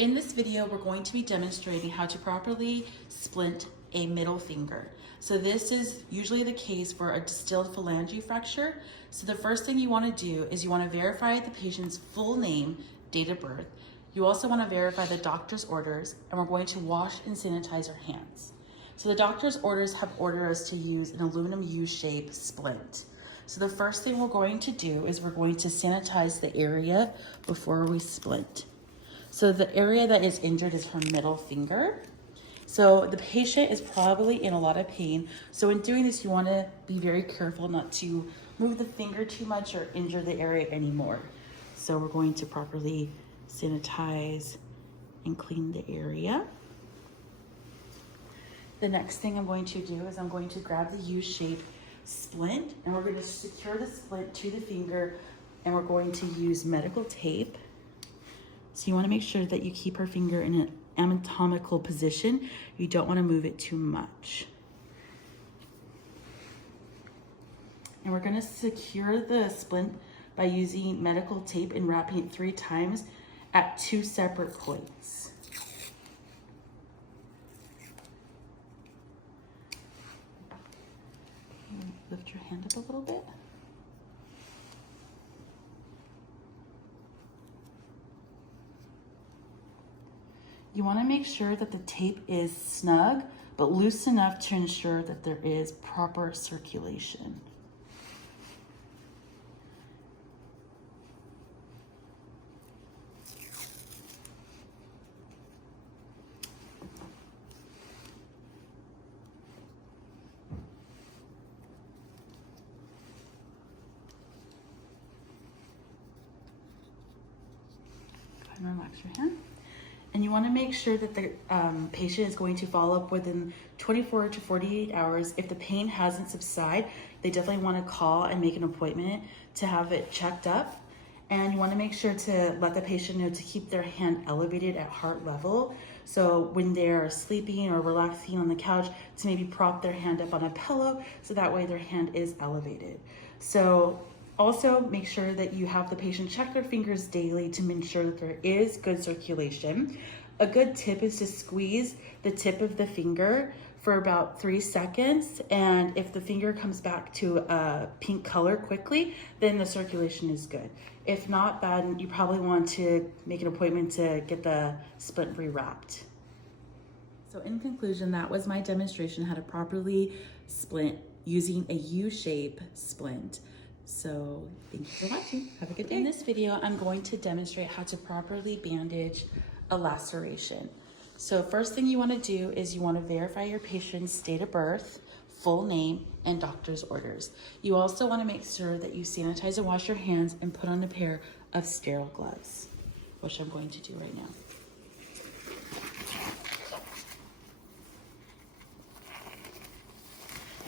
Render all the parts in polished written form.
In this video, we're going to be demonstrating how to properly splint a middle finger. So this is usually the case for a distilled phalange fracture. So the first thing you want to do is you want to verify the patient's full name, date of birth. You also want to verify the doctor's orders, and we're going to wash and sanitize our hands. So the doctor's orders have ordered us to use an aluminum U-shape splint. So the first thing we're going to do is we're going to sanitize the area before we splint. So the area that is injured is her middle finger. So the patient is probably in a lot of pain. So in doing this, you want to be very careful not to move the finger too much or injure the area anymore. So we're going to properly sanitize and clean the area. The next thing I'm going to do is I'm going to grab the U-shaped splint, and we're going to secure the splint to the finger, and we're going to use medical tape. So you want to make sure that you keep her finger in an anatomical position. You don't want to move it too much. And we're going to secure the splint by using medical tape and wrapping it 3 times at 2 separate points. Lift your hand up a little bit. You want to make sure that the tape is snug, but loose enough to ensure that there is proper circulation. Go ahead and relax your hand. And you want to make sure that the patient is going to follow up within 24 to 48 hours. If the pain hasn't subsided, they definitely want to call and make an appointment to have it checked up. And you want to make sure to let the patient know to keep their hand elevated at heart level. So when they're sleeping or relaxing on the couch, to maybe prop their hand up on a pillow so that way their hand is elevated. So also make sure that you have the patient check their fingers daily to make sure that there is good circulation. A good tip is to squeeze the tip of the finger for about 3 seconds. And if the finger comes back to a pink color quickly, then the circulation is good. If not, then you probably want to make an appointment to get the splint rewrapped. So in conclusion, that was my demonstration how to properly splint using a U-shape splint. So thank you for watching. Have a good day. In this video, I'm going to demonstrate how to properly bandage a laceration. So first thing you want to do is you want to verify your patient's date of birth, full name, and doctor's orders. You also want to make sure that you sanitize and wash your hands and put on a pair of sterile gloves, which I'm going to do right now.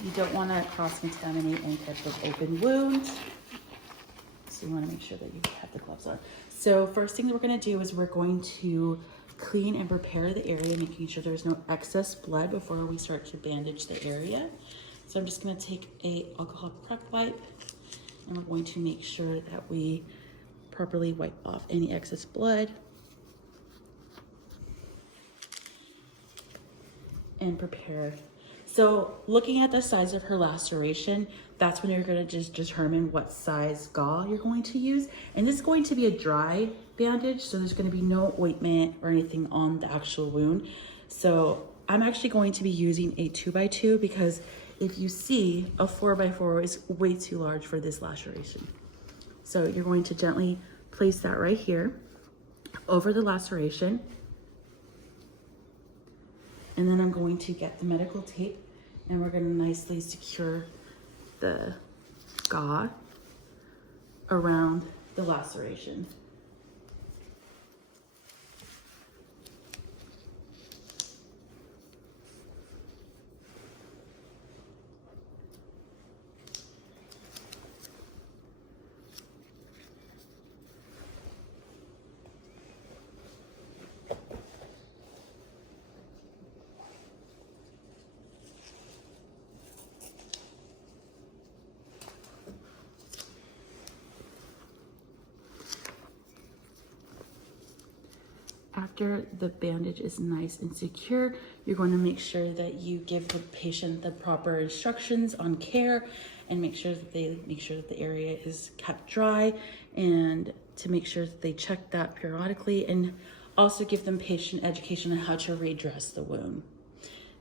You don't want to cross-contaminate any type of open wound. So you want to make sure that you have the gloves on. So first thing that we're going to do is we're going to clean and prepare the area, making sure there's no excess blood before we start to bandage the area. So I'm just going to take a alcohol prep wipe, and we're going to make sure that we properly wipe off any excess blood and prepare. So looking at the size of her laceration, that's when you're going to just determine what size gauze you're going to use. And this is going to be a dry bandage, so there's going to be no ointment or anything on the actual wound. So I'm actually going to be using a 2x2 because if you see, a 4x4 is way too large for this laceration. So you're going to gently place that right here over the laceration. And then I'm going to get the medical tape, and we're going to nicely secure the gauze around the laceration. After the bandage is nice and secure, you're going to make sure that you give the patient the proper instructions on care and make sure that the area is kept dry, and to make sure that they check that periodically, and also give them patient education on how to redress the wound.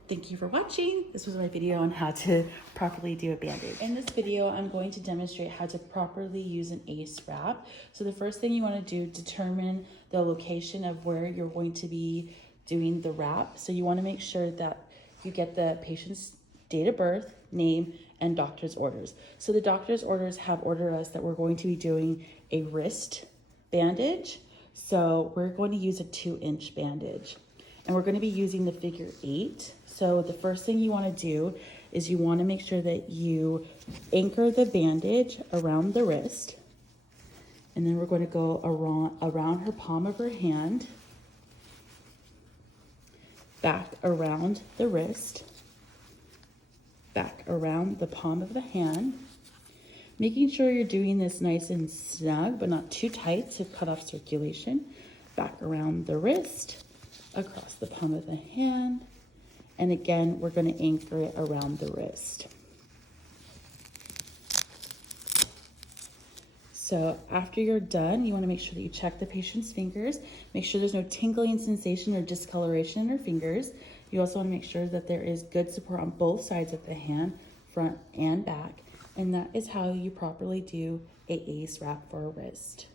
Thank you for watching. This was my video on how to properly do a bandage. In this video, I'm going to demonstrate how to properly use an ACE wrap. So the first thing you want to do, determine the location of where you're going to be doing the wrap. So you want to make sure that you get the patient's date of birth, name, and doctor's orders. So the doctor's orders have ordered us that we're going to be doing a wrist bandage. So we're going to use a 2-inch bandage, and we're going to be using the figure 8. So the first thing you want to do is you want to make sure that you anchor the bandage around the wrist, and then we're going to go around her palm of her hand, back around the wrist, back around the palm of the hand, making sure you're doing this nice and snug, but not too tight to cut off circulation. Back around the wrist, across the palm of the hand, and again, we're going to anchor it around the wrist. So after you're done, you want to make sure that you check the patient's fingers, make sure there's no tingling sensation or discoloration in her fingers. You also want to make sure that there is good support on both sides of the hand, front and back. And that is how you properly do a ACE wrap for a wrist.